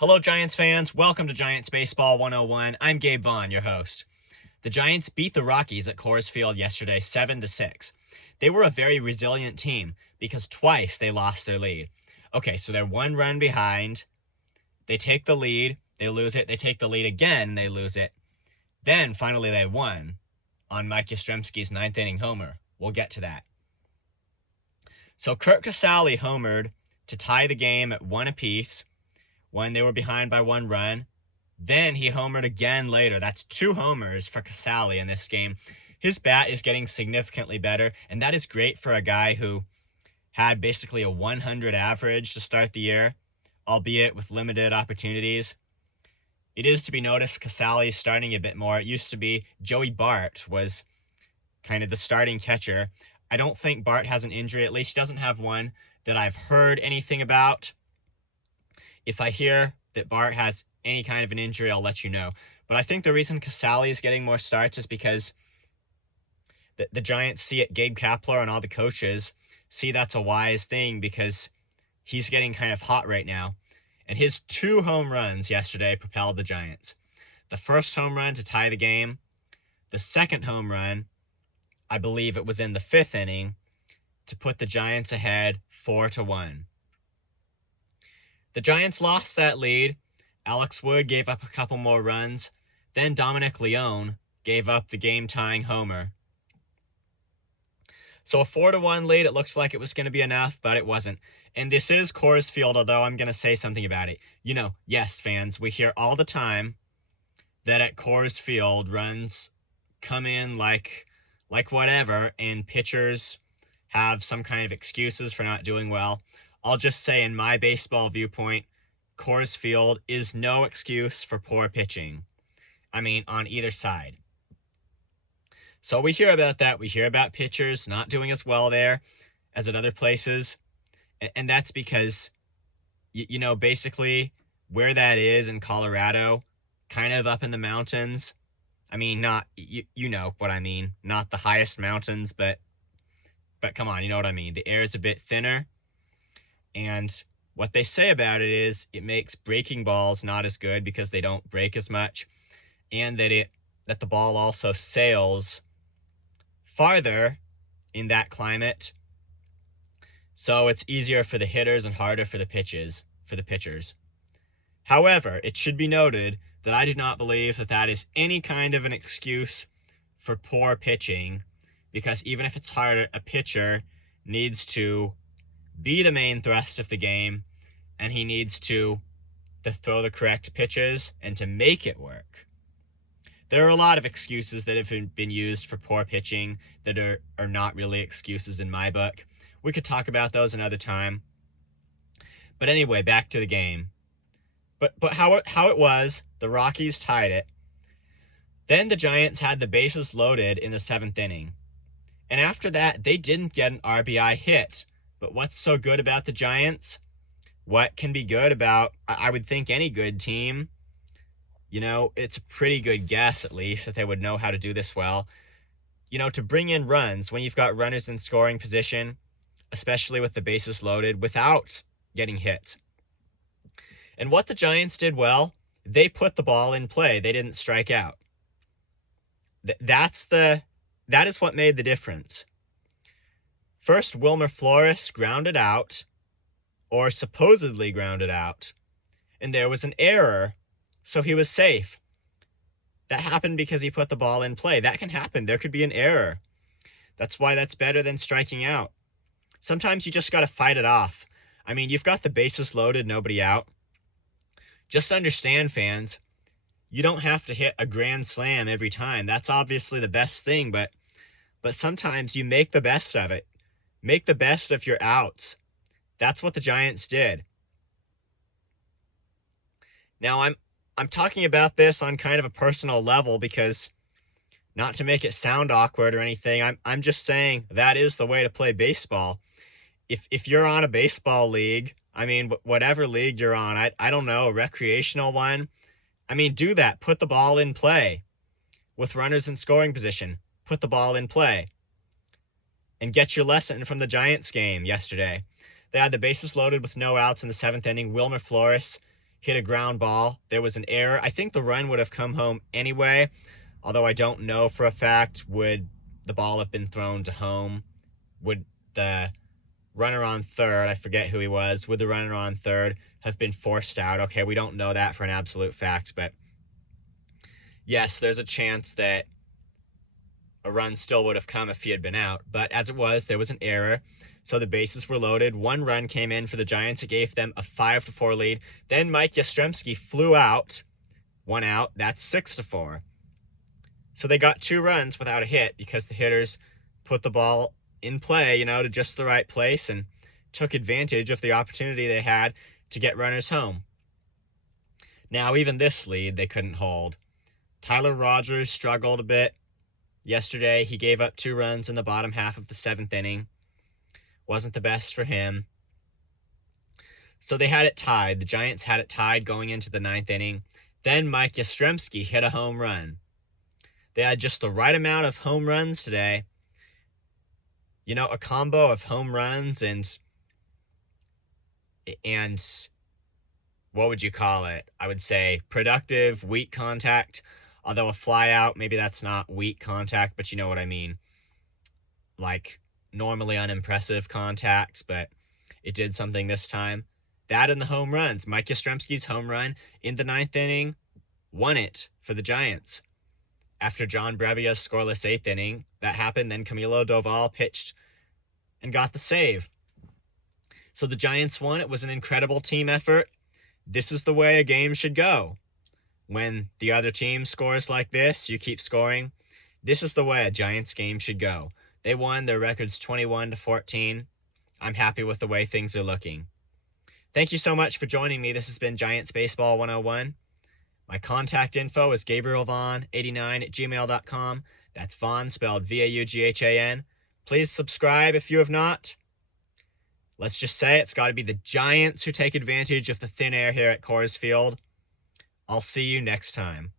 Hello, Giants fans. Welcome to Giants Baseball 101. I'm Gabe Vaughn, your host. The Giants beat the Rockies at Coors Field yesterday 7-6. They were a very resilient team because twice they lost their lead. Okay, so they're one run behind. They take the lead. They lose it. They take the lead again. They lose it. Then, finally, they won on Mike Yastrzemski's ninth inning homer. We'll get to that. So Casali homered to tie the game at one apiece when they were behind by one run. Then he homered again later. That's two homers for Casali in this game. His bat is getting significantly better, and that is great for a guy who had basically a 100 average to start the year, albeit with limited opportunities. It is to be noticed Casali is starting a bit more. It used to be Joey Bart was kind of the starting catcher. I don't think Bart has an injury. At least he doesn't have one that I've heard anything about. If I hear that Bart has any kind of an injury, I'll let you know. But I think the reason Casali is getting more starts is because the Giants see it. Gabe Kapler and all the coaches see that's a wise thing because he's getting kind of hot right now. And his two home runs yesterday propelled the Giants. The first home run to tie the game. The second home run, I believe it was in the fifth inning, to put the Giants ahead 4-1. The Giants lost that lead. Alex Wood gave up a couple more runs. Then Dominic Leone gave up the game-tying homer. So a 4-1 lead, it looked like it was going to be enough, but it wasn't. And this is Coors Field, although I'm going to say something about it. You know, yes, fans, we hear all the time that at Coors Field, runs come in like whatever, and pitchers have some kind of excuses for not doing well. I'll just say, in my baseball viewpoint, Coors Field is no excuse for poor pitching. I mean, on either side. So we hear about that. We hear about pitchers not doing as well there as at other places. And that's because, basically where that is in Colorado, kind of up in the mountains. I mean, not, you know what I mean. Not the highest mountains, but come on, you know what I mean. The air is a bit thinner. And what they say about it is it makes breaking balls not as good because they don't break as much, and that the ball also sails farther in that climate. So it's easier for the hitters and harder for the pitchers. However, it should be noted that I do not believe that is any kind of an excuse for poor pitching, because even if it's harder, a pitcher needs to be the main thrust of the game, and he needs to throw the correct pitches and to make it work. There are a lot of excuses that have been used for poor pitching that are not really excuses in my book. We could talk about those another time. But anyway, back to the game. But how it was, the Rockies tied it. Then the Giants had the bases loaded in the seventh inning. And after that, they didn't get an RBI hit. But what's so good about the Giants? What can be good about, I would think, any good team? It's a pretty good guess, at least, that they would know how to do this well. To bring in runs when you've got runners in scoring position, especially with the bases loaded, without getting hit. And what the Giants did well, they put the ball in play. They didn't strike out. That is what made the difference. First, Wilmer Flores grounded out, or supposedly grounded out, and there was an error, so he was safe. That happened because he put the ball in play. That can happen. There could be an error. That's why that's better than striking out. Sometimes you just got to fight it off. I mean, you've got the bases loaded, nobody out. Just understand, fans, you don't have to hit a grand slam every time. That's obviously the best thing, but sometimes you make the best of it. Make the best of your outs. That's what the Giants did. Now, I'm talking about this on kind of a personal level because, not to make it sound awkward or anything, I'm just saying that is the way to play baseball. If you're on a baseball league, I mean, whatever league you're on, I don't know, a recreational one, I mean, do that. Put the ball in play. With runners in scoring position, put the ball in play. And get your lesson from the Giants game yesterday. They had the bases loaded with no outs in the seventh inning. Wilmer Flores hit a ground ball. There was an error. I think the run would have come home anyway, although I don't know for a fact. Would the ball have been thrown to home? Would the runner on third, I forget who he was, would the runner on third have been forced out? Okay, we don't know that for an absolute fact, but yes, there's a chance that a run still would have come if he had been out. But as it was, there was an error. So the bases were loaded. One run came in for the Giants. It gave them a 5-4 lead. Then Mike Yastrzemski flew out. 1 out. That's 6-4. So they got 2 runs without a hit because the hitters put the ball in play, to just the right place and took advantage of the opportunity they had to get runners home. Now, even this lead they couldn't hold. Tyler Rogers struggled a bit. Yesterday, he gave up 2 runs in the bottom half of the 7th inning. Wasn't the best for him. So they had it tied. The Giants had it tied going into the 9th inning. Then Mike Yastrzemski hit a home run. They had just the right amount of home runs today. A combo of home runs and what would you call it? I would say productive, weak contact. Although a fly out, maybe that's not weak contact, but you know what I mean. Like normally unimpressive contact, but it did something this time. That and the home runs. Mike Yastrzemski's home run in the 9th inning won it for the Giants. After John Brebbia's scoreless 8th inning, that happened. Then Camilo Doval pitched and got the save. So the Giants won. It was an incredible team effort. This is the way a game should go. When the other team scores like this, you keep scoring. This is the way a Giants game should go. They won. Their record's 21-14. I'm happy with the way things are looking. Thank you so much for joining me. This has been Giants Baseball 101. My contact info is GabrielVaughn89@gmail.com. That's Vaughn spelled Vaughan. Please subscribe if you have not. Let's just say it's got to be the Giants who take advantage of the thin air here at Coors Field. I'll see you next time.